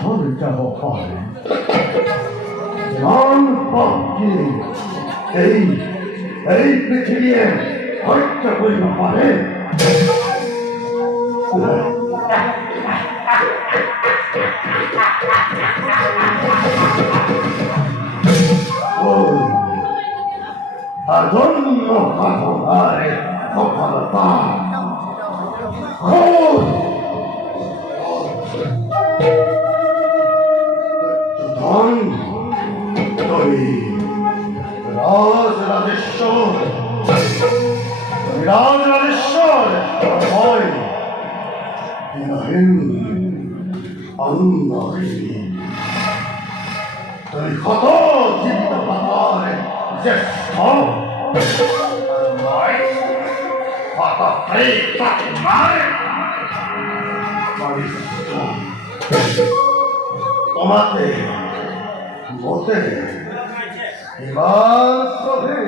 ধৈৰ্য হয় ইমান শক্তি এই পৃথিৱীয়ে সহ্য কৰিব পাৰে আজন্ম সাধনাৰে সফলতা রাজরাজেশ্বর হয় তুমি কত জীবিত পাতার জ্যেষ্ঠ তোমাতে মতে ইমান সহে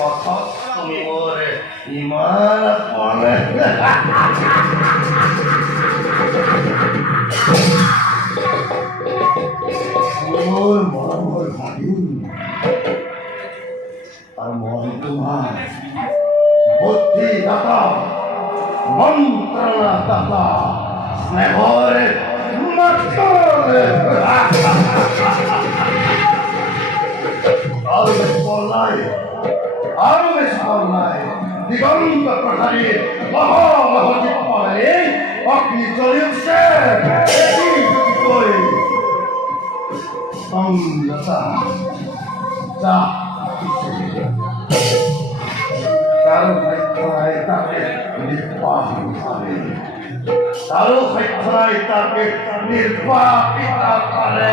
অর্থাৎ তুমি ওরে ইমান পড়ে ওর মরমর ভাবি আর মন তোমার বুদ্ধি দাতা মন্ত্রণা দাতা স্নেহরে মাতরে আরো বেশি বললাই দিগন্ত প্রসারী মহামহিপরে অগ্নি জ্বলে উঠছে কারো ভাগ্যরায় তাকে নির্বাহী করে কারো ভাগ্যরায় তাকে নির্বাহিত করে